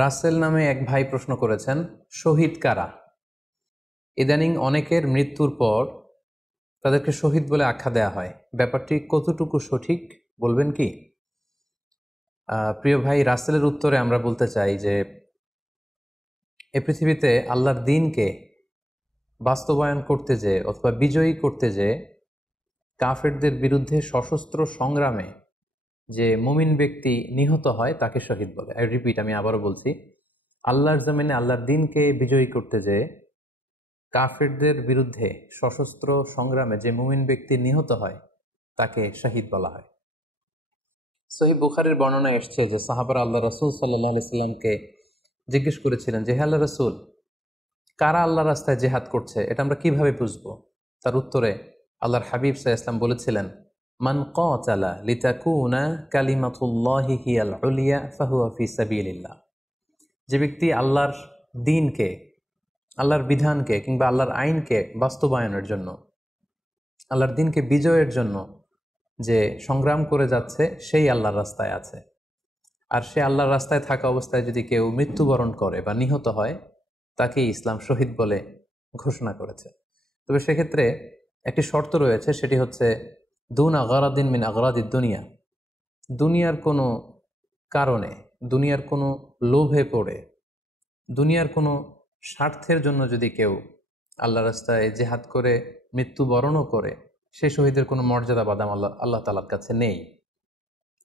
রাসেল নামে এক ভাই প্রশ্ন করেছেন, শহীদ কারা? ইদানিং অনেকের মৃত্যুর পর তাদেরকে শহীদ বলে আখ্যা দেয়া হয়। ব্যাপারটি কতটুকু সঠিক বলবেন কি? প্রিয় ভাই, রাসেলের উত্তরে আমরা বলতে চাই যে এ পৃথিবীতে আল্লাহর দ্বীনকে বাস্তবায়ন করতে যে অথবা বিজয়ী করতে যে কাফেরদের বিরুদ্ধে সশস্ত্র সংগ্রামে যে মুমিন ব্যক্তি নিহত হয় তাকে শহীদ বলে। আই রিপিট, আমি আবারও বলছি, আল্লাহর জমিনে আল্লাহর দ্বীনকে বিজয়ী করতে যে কাফেরদের বিরুদ্ধে সশস্ত্র সংগ্রামে যে মুমিন ব্যক্তি নিহত হয় তাকে শহীদ বলা হয়। সহিহ বুখারীর বর্ণনা এসছে যে সাহাবারা আল্লাহ রাসূল সাল্লাল্লাহু আলাইহি সাল্লামকে জিজ্ঞেস করেছিলেন যে, হে আল্লাহ রাসূল, কারা আল্লাহর রাস্তায় জিহাদ করছে এটা আমরা কিভাবে বুঝবো? তার উত্তরে আল্লাহর হাবিব সাল্লাল্লাহু আলাইহি সাল্লাম বলেছিলেন, মান কাতালা লিতাকুনা কালিমাতুল্লাহি হিয়াল উলিয়া ফাহুয়া ফি সাবিলিল্লাহ। যে ব্যক্তি আল্লাহর দ্বীনকে, আল্লাহর বিধানকে কিংবা আল্লাহর আইনকে বাস্তবায়নের জন্য, আল্লাহর দ্বীনকে বিজয়ের জন্য যে সংগ্রাম করে যাচ্ছে সেই আল্লাহর রাস্তায় আছে। আর সে আল্লাহর রাস্তায় থাকা অবস্থায় যদি কেউ মৃত্যুবরণ করে বা নিহত হয় তাকেই ইসলাম শহীদ বলে ঘোষণা করেছে। তবে সেক্ষেত্রে একটি শর্ত রয়েছে, সেটি হচ্ছে দুন আগরাদিন মিন আগরাদিদ দুনিয়া। দুনিয়ার কোনো কারণে, দুনিয়ার কোনো লোভে পড়ে, দুনিয়ার কোনো স্বার্থের জন্য যদি কেউ আল্লাহ রাস্তায় জেহাদ করে মৃত্যুবরণও করে, সে শহীদের কোনো মর্যাদা বাদাম আল্লাহ তাআলার কাছে নেই।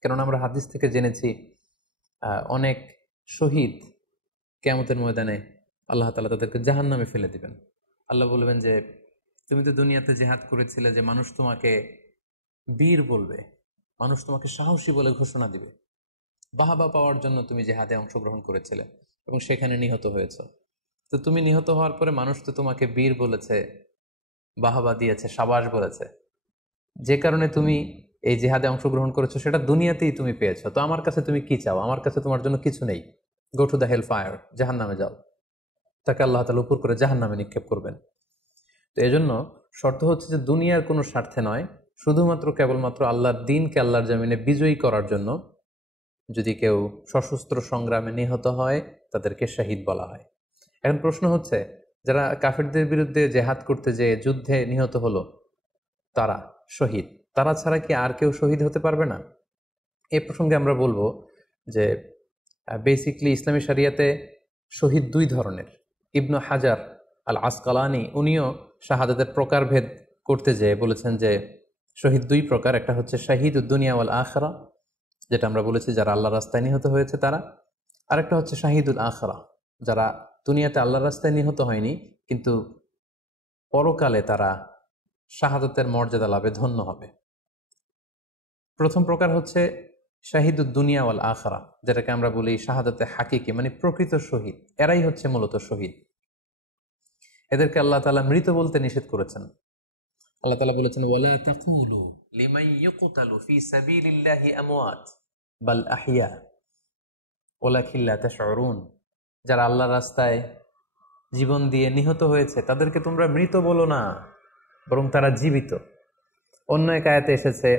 কারণ আমরা হাদিস থেকে জেনেছি অনেক শহীদ কিয়ামতের ময়দানে আল্লাহ তাআলা তাদেরকে জাহান্নামে ফেলে দিবেন। আল্লাহ বলবেন যে, তুমি তো দুনিয়াতে জেহাদ করেছিলে যে মানুষ তোমাকে বীর বলবে, মানুষ তোমাকে সাহসী বলে ঘোষণা দিবে, বাহাবা পাওয়ার জন্য তুমি জেহাদে অংশগ্রহণ করেছিলে এবং সেখানে নিহত হয়েছ। তো তুমি নিহত হওয়ার পরে মানুষ তো তোমাকে বীর বলেছে, বাহাবা দিয়েছে, সাবাস বলেছে, যে কারণে তুমি এই জেহাদে অংশগ্রহণ করেছো সেটা দুনিয়াতেই তুমি পেয়েছো। তো আমার কাছে তুমি কি চাও? আমার কাছে তোমার জন্য কিছু নেই। Go to the hell fire, জাহান্নামে যাও। তাকে আল্লাহ তাআলা উপর করে জাহান্নামে নিক্ষেপ করবেন। তো এজন্য শর্ত হচ্ছে যে দুনিয়ার কোনো স্বার্থে নয়, শুধুমাত্র কেবলমাত্র আল্লাহর দ্বীনকে আল্লাহর জমিনে বিজয়ী করার জন্য যদি কেউ সশস্ত্র সংগ্রামে নিহত হয় তাদেরকে শহীদ বলা হয়। এখন প্রশ্ন হচ্ছে, যারা কাফেরদের বিরুদ্ধে জেহাদ করতে যেয়ে যুদ্ধে নিহত হলো তারা শহীদ, তারা ছাড়া কি আর কেউ শহীদ হতে পারবে না? এই প্রসঙ্গে আমরা বলবো যে বেসিকলি ইসলামী শরিয়াতে শহীদ দুই ধরনের। ইবনু হাজার আল আসকালানি উনিও শাহাদাতের প্রকারভেদ করতে যেয়ে বলেছেন যে শহীদ দুই প্রকার। একটা হচ্ছে শাহিদ উদ্দুনিয়া ওয়াল আখরা, যেটা আমরা বলেছি যারা আল্লাহর রাস্তায় নিহত হয়েছে তারা। আরেকটা হচ্ছে শাহিদুল আখরা, যারা দুনিয়াতে আল্লাহর রাস্তায় নিহত হয়নি কিন্তু পরকালে তারা শাহাদাতের মর্যাদা লাভে ধন্য হবে। প্রথম প্রকার হচ্ছে শাহিদুদ দুনিয়া ওয়াল আখরা, যেটাকে আমরা বলি শাহাদাতে হাকিকি, মানে প্রকৃত শহীদ। এরাই হচ্ছে মূলত শহীদ। এদেরকে আল্লাহ তাআলা মৃত বলতে নিষেধ করেছেন। আল্লাহ তাআলা বলেছেন, ওয়ালা তাকুলু লিমান ইউকতালু ফি সাবিলিল্লাহি আমওয়াত বাল আহইয়া ওয়ালাকিন লা তাশউরুন। যারা আল্লাহর রাস্তায় জীবন দিয়ে নিহত হয়েছে তাদেরকে তোমরা মৃত বলো না, বরং তারা জীবিত। অন্য এক আয়াতে এসেছে,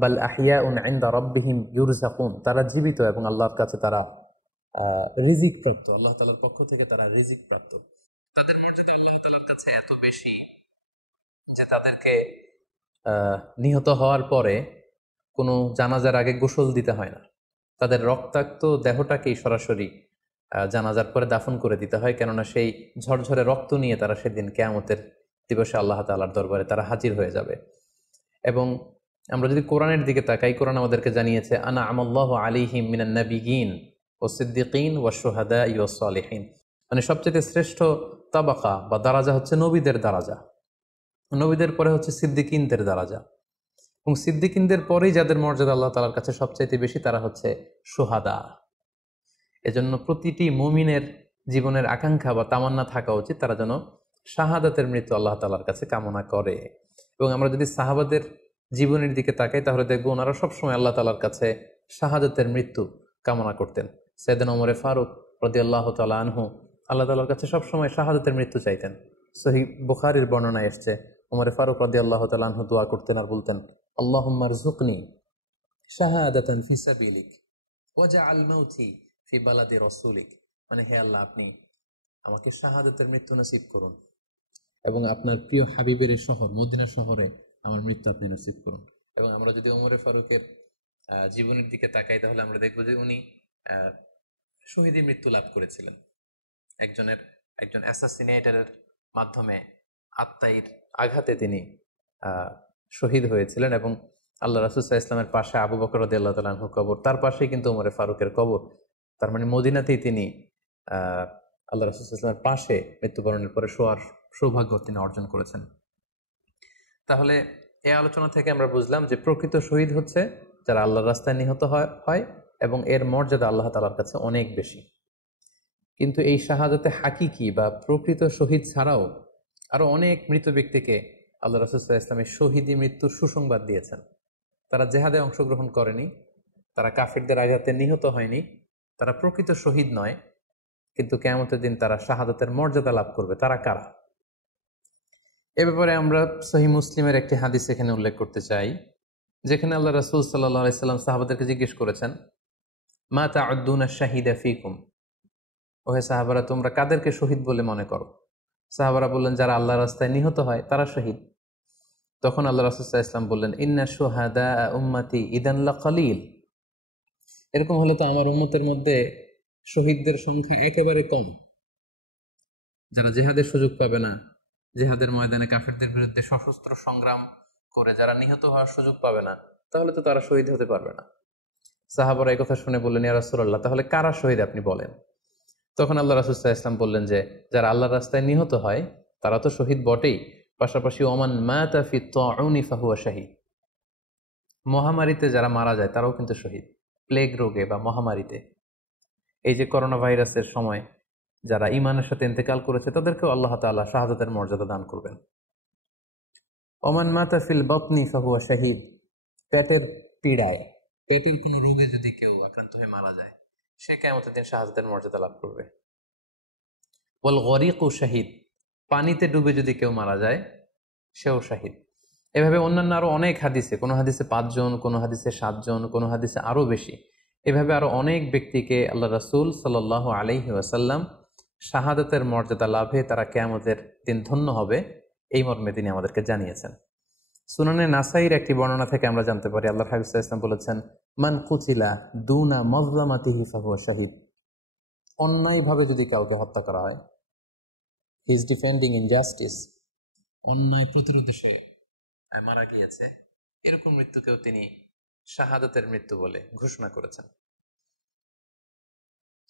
বাল আহিয়াউন ইনদা রাব্বিহিম ইউরযাকুন, তারা জীবিত এবং আল্লাহর কাছে তারা রিজিক প্রাপ্ত, আল্লাহ তাআলার পক্ষ থেকে তারা রিজিক প্রাপ্ত। তাদের মর্যাদা আল্লাহ তাআলার কাছে এত বেশি যে তাদেরকে নিহত হওয়ার পরে কোনো জানাজার আগে গোসল দিতে হয় না, তাদের রক্তাক্ত দেহটাকেই সরাসরি জানাজার পরে দাফন করে দিতে হয়। কেননা সেই ঝরঝরে রক্ত নিয়ে তারা সেদিন কিয়ামতের দিবসে আল্লাহ তাআলার দরবারে তারা হাজির হয়ে যাবে। এবং আমরা যদি কোরআনের দিকে তাকাই, কোরআন আমাদেরকে জানিয়েছে, আনা আমাল্লাহু আলাইহিম মিনান নাবিয়িন ওয়াস সিদ্দিকিন ওয়াশ শুহাদা ওয়াস সালিহিন, মানে সবচেয়ে শ্রেষ্ঠ তাবাকা বা দারাজা হচ্ছে নবীদের দারাজা, নবীদের পরে হচ্ছে সিদ্দিকিনদের দারাজা, এবং সিদ্দিকিনদের পরেই যাদের মর্যাদা আল্লাহ তাআলার কাছে সবচাইতে বেশি তারা হচ্ছে শুহাদা। এজন্য প্রতিটি মুমিনের জীবনের আকাঙ্ক্ষা বা তামান্না থাকা উচিত তারা যেন শাহাদাতের মৃত্যু আল্লাহ তাআলার কাছে কামনা করে। এবং আমরা যদি সাহাবাদের জীবনের দিকে তাকাই তাহলে দেখবো ওনারা সবসময় আল্লাহ তাআলার কাছে শাহাদাতের মৃত্যু কামনা করতেন। সাইয়েদনা ওমর ফারুক রাদিয়াল্লাহু তাআলা আনহু আল্লাহ তাআলার কাছে সবসময় শাহাদাতের মৃত্যু চাইতেন। সহিহ বুখারীর বর্ণনায় এসেছে, ওমর ফারুক রাদিয়াল্লাহু তাআলা আনহু দোয়া করতেন আর বলতেন, আল্লাহুম্মা রযুকনি শাহাদাতান ফি সাবিলিক ওয়াজআল মাউতি ফি বালাদি রাসূলিক। মানে হে আল্লাহ, আপনি আমাকে শাহাদাতের মৃত্যু নসিব করুন এবং আপনার প্রিয় হাবিবের শহর মদিনা শহরে আমার মৃত্যু আপনি নসিব করুন। এবং আমরা যদি ওমরে ফারুকের জীবনের দিকে তাকাই, তাহলে আমরা দেখব যে উনি শহীদী মৃত্যু লাভ করেছিলেন। একজন অ্যাসাসিনেটরের মাধ্যমে আত্মাইর আঘাতে তিনি শহীদ হয়েছিলেন। এবং আল্লাহ রাসূল সাল্লাল্লাহু আলাইহি ওয়াসাল্লামের পাশে আবু বকর রাদিয়াল্লাহু তাআলা আনহুর কবর, তার পাশেই কিন্তু ওমরে ফারুকের কবর। তার মানে মদিনাতেই তিনি আল্লাহ রাসূল সাল্লাল্লাহু আলাইহি ওয়াসাল্লামের পাশে মৃত্যুবরণের পরে শোয়ার সৌভাগ্য তিনি অর্জন করেছেন। তাহলে এই আলোচনা থেকে আমরা বুঝলাম যে প্রকৃত শহীদ হচ্ছে যারা আল্লাহর রাস্তায় নিহত হয় এবং এর মর্যাদা আল্লাহ তাআলার কাছে অনেক বেশি। কিন্তু এই শাহাদাতে হাকিকি বা প্রকৃত শহীদ ছাড়াও আরো অনেক মৃত ব্যক্তিকে আল্লাহ রাসূল সাল্লাল্লাহু আলাইহি ওয়াসাল্লাম শহীদি মৃত্যুর সুসংবাদ দিয়েছেন। তারা জেহাদে অংশগ্রহণ করেনি, তারা কাফিরদের আঘাতে নিহত হয়নি, তারা প্রকৃত শহীদ নয়, কিন্তু কিয়ামতের দিন তারা শাহাদাতের মর্যাদা লাভ করবে। তারা কারা? এ ব্যাপারে আমরা সহিহ মুসলিমের একটি হাদিস এখানে উল্লেখ করতে চাই, যেখানে আল্লাহ রাসূল সাল্লাল্লাহু আলাইহি ওয়াসাল্লাম সাহাবাদেরকে জিজ্ঞেস করেছেন, মা তাউদ্দুনা শাহিদা ফিকুম, ওহে সাহাবারা, তোমরা কাদেরকে শহীদ বলে মনে করো? সাহাবারা বললেন, যারা আল্লাহর রাস্তায় নিহত হয় তারা শহীদ। তখন আল্লাহ রাসূল সাল্লাল্লাহু আলাইহি ওয়াসাল্লাম বললেন, ইন্না শুহাদা উম্মতি ইদান লাকালিল, এরকম হলে তো আমার উম্মতের মধ্যে শহীদদের সংখ্যা একেবারে কম। যারা জিহাদের সুযোগ পাবে না, জিহাদের ময়দানে কাফেরদের বিরুদ্ধে সশস্ত্র সংগ্রাম করে যারা নিহত হওয়ার সুযোগ পাবে না, তাহলে তো তারা শহীদ হতে পারবে না। সাহাবারা এই কথা শুনে বললেন, ইয়া রাসূলুল্লাহ, তাহলে কারা শহীদ আপনি বলেন। তখন আল্লাহ রাসূল সাল্লাল্লাহু আলাইহি ওয়াসাল্লাম বললেন যে যারা আল্লাহর রাস্তায় নিহত হয় তারা তো শহীদ বটেই, পাশাপাশি ওমান মাতা ফি তাউনি ফাহুয়া শাহীদ, মহামারীতে যারা মারা যায় তারাও কিন্তু শহীদ। প্লেগ রোগে বা মহামারীতে, এই যে করোনা ভাইরাসের সময় যারা ঈমানের সাথে ইন্তেকাল করেছে তাদেরকেও আল্লাহ তাআলা শাহাদাতের মর্যাদা দান করবেন। ওমান মাতা ফিল বাতনি ফাহুয়া শাহীদ, পেটের পীড়ায়, পেটের কোনো রোগে যদি কেউ আক্রান্ত হয়ে মারা যায়, সে কিয়ামতের দিন শাহাদাতের মর্যাদা লাভ করবে। ওয়াল গরিকু শাহীদ, পানিতে ডুবে যদি কেউ মারা যায় সেও শাহীদ। এভাবে অন্যান্য আরো অনেক হাদিসে, কোনো হাদিসে 5 জন, কোনো হাদিসে 7 জন, কোনো হাদিসে আরো বেশি, এভাবে আরো অনেক ব্যক্তিকে আল্লাহ রাসূল সাল্লাল্লাহু আলাইহি ওয়াসাল্লাম শাহাদাতের মর্যাদা লাভে তারা কিয়ামতের দিন ধন্য হবে এই মর্মে তিনি আমাদেরকে জানিয়েছেন। সুনানে নাসাইর একটি বর্ণনা থেকে আমরা জানতে পারি, আল্লাহর হাবিব সাল্লাল্লাহু আলাইহি ওয়াসাল্লাম বলেছেন, মান কুতিলা দুনা মাজলামাতিহি ফাহুয়া শাহীদ, অন্যায়ভাবে যদি কাউকে হত্যা করা হয়, হি ইজ ডিফেন্ডিং ইনজাস্টিস, অন্যায় প্রতিরোধে সে মারা গিয়েছে, এরকম মৃত্যুকেও তিনি শাহাদাতের মৃত্যু বলে ঘোষণা করেছেন।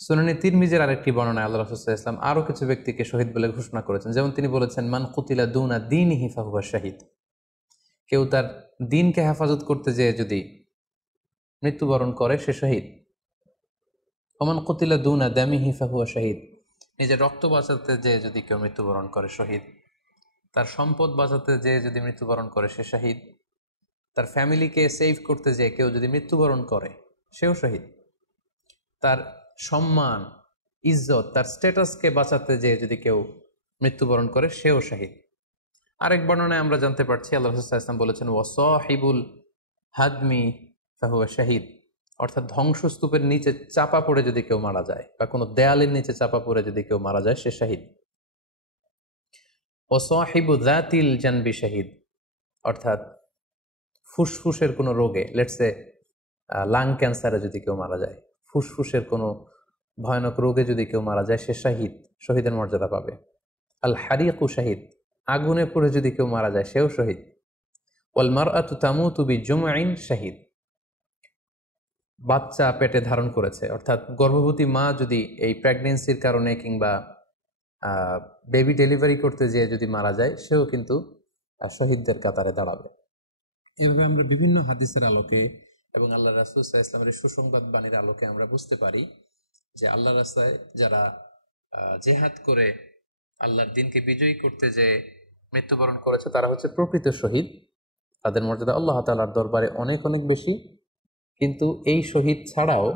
সুনানে তিরমিজির আরেকটি বর্ণনায় আল্লাহ রাসূল সাল্লাল্লাহু আলাইহি ওয়াসাল্লাম আরো কিছু ব্যক্তিকে শহীদ বলে ঘোষণা করেছেন। যেমন তিনি বলেছেন, মান কুতিলা দুনা দীনিহি ফাহুয়া শাহীদ, কেউ তার দ্বীনকে হেফাজত করতে যেয়ে যদি মৃত্যুবরণ করে সে শহীদ। ওমান কুতিলা দুনা দামিহি ফাহুয়া শাহীদ, নিজের রক্ত বাঁচাতে যেয়ে যদি কেউ মৃত্যুবরণ করে শহীদ। তার সম্পদ বাঁচাতে যেয়ে যদি মৃত্যুবরণ করে সে শহীদ। তার ফ্যামিলিকে সেভ করতে যেয়ে কেউ যদি মৃত্যুবরণ করে সেও শহীদ। তার সম্মান, ইজ্জত, তার স্ট্যাটাসকে বাঁচাতে যেয়ে যদি কেউ মৃত্যুবরণ করে সেও শহীদ। আরেক বর্ণনায় আমরা জানতে পারছি, আল্লাহ রাসূল সাল্লাল্লাহু আলাইহি ওয়াসাল্লাম বলেছেন, ওয়াসাহিবুল হাদমি ফাহুয়া শাহীদ, অর্থাৎ ধ্বংসস্তূপের নিচে চাপা পড়ে যদি কেউ মারা যায় বা কোনো দেয়ালের নিচে চাপা পড়ে যদি কেউ মারা যায় সে শহীদ। ওয়াসাহিবু যাতিল জানবি শাহীদ, অর্থাৎ ফুসফুসের কোনো রোগে, লেটসে লাং ক্যান্সারে যদি কেউ মারা যায়, ফুসফুসের কোনো ভয়ানক রোগে যদি কেউ মারা যায় সে শাহীদ, শহীদের মর্যাদা পাবে। আল হারিকু শাহীদ, আগুনে পুড়ে যদি কেউ মারা যায় সেও শহীদ। ওয়াল মারআতু তামুতু বিজুমঈন শাহীদ, বাচ্চা পেটে ধারণ করেছে, অর্থাৎ গর্ভবতী মা যদি এই প্রেগনেন্সির কারণে কিংবা বেবি ডেলিভারি করতে যেয়ে যদি মারা যায় সেও কিন্তু শহীদদের কাতারে দাঁড়াবে। এভাবে আমরা বিভিন্ন হাদিসের আলোকে এবং আল্লাহ রাসূল সাল্লাল্লাহু আলাইহি ওয়াসাল্লামের সুসংবাদ বাণীর আলোকে আমরা বুঝতে পারি যে আল্লাহর রাস্তায় যারা জিহাদ করে আল্লাহর দ্বীনকে বিজয়ী করতে যে মৃত্যুবরণ করেছে তারা হচ্ছে প্রকৃত শহীদ। তাদের মর্যাদা আল্লাহ তাআলার দরবারে অনেক অনেক বেশি। কিন্তু এই শহীদ ছাড়াও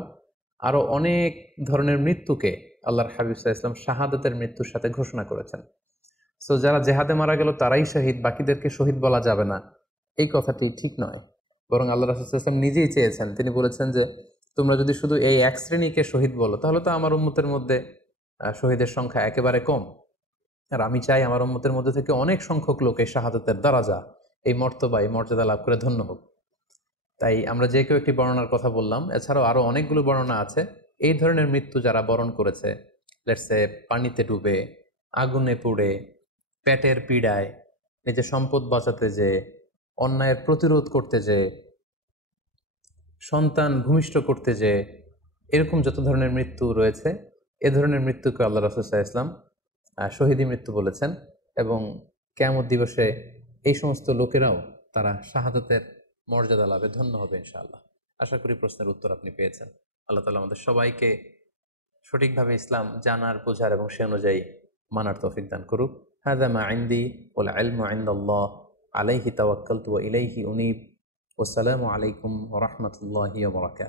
আরো অনেক ধরনের মৃত্যুকে আল্লাহর হাবিব সাল্লাল্লাহু আলাইহি ওয়াসাল্লাম শাহাদাতের মৃত্যুর সাথে ঘোষণা করেছেন। সো যারা জেহাদে মারা গেল তারাই শহীদ, বাকিদেরকে শহীদ বলা যাবে না, এই কথাটি ঠিক নয়। বরং আল্লাহ রাসূল সাল্লাল্লাহু আলাইহি ওয়াসাল্লাম নিজেই চেয়েছেন, তিনি বলেছেন যে তোমরা যদি শুধু এই এক শ্রেণীকে শহীদ বলো তাহলে তো আমার উম্মতের মধ্যে শহীদের সংখ্যা একেবারে কম। আর আমি চাই আমার উম্মতের মধ্যে থেকে অনেক সংখ্যক লোক এই শাহাদাতের দারাজা, এই মর্তবা, এই মর্যাদা লাভ করে ধন্য হোক। তাই আমরা যে কেউ একটি বর্ণনার কথা বললাম, এছাড়াও আরো অনেকগুলো বর্ণনা আছে। এই ধরনের মৃত্যু যারা বরণ করেছে, লেটসে পানিতে ডুবে, আগুনে পুড়ে, পেটের পীড়ায়, নিজের সম্পদ বাঁচাতে যে, অন্যায়ের প্রতিরোধ করতে যে, সন্তান ভূমিষ্ঠ করতে যে, এরকম যত ধরনের মৃত্যু রয়েছে, এ ধরনের মৃত্যুকে আল্লাহ রাসূল সাল্লাল্লাহু আলাইহি ওয়াসাল্লাম শহীদী মৃত্যু বলেছেন। এবং কিয়ামত দিবসে এই সমস্ত লোকেরাও তারা শাহাদাতের মর্যাদা লাভে ধন্য হবে ইনশাআল্লাহ। আশা করি প্রশ্নের উত্তর আপনি পেয়েছেন। আল্লাহ তাআলা আমাদের সবাইকে সঠিকভাবে ইসলাম জানার, বোঝার এবং সে অনুযায়ী মানার তৌফিক দান করুক। হাযা মা ইনদি ওয়াল ইলমু ইনদাল্লাহ আলাইহি তাওয়াক্কালতু ওয়া ইলাইহি উনীব। ওয়াসসালামু আলাইকুম ওয়া রাহমাতুল্লাহি ওয়া বারাকাতুহু।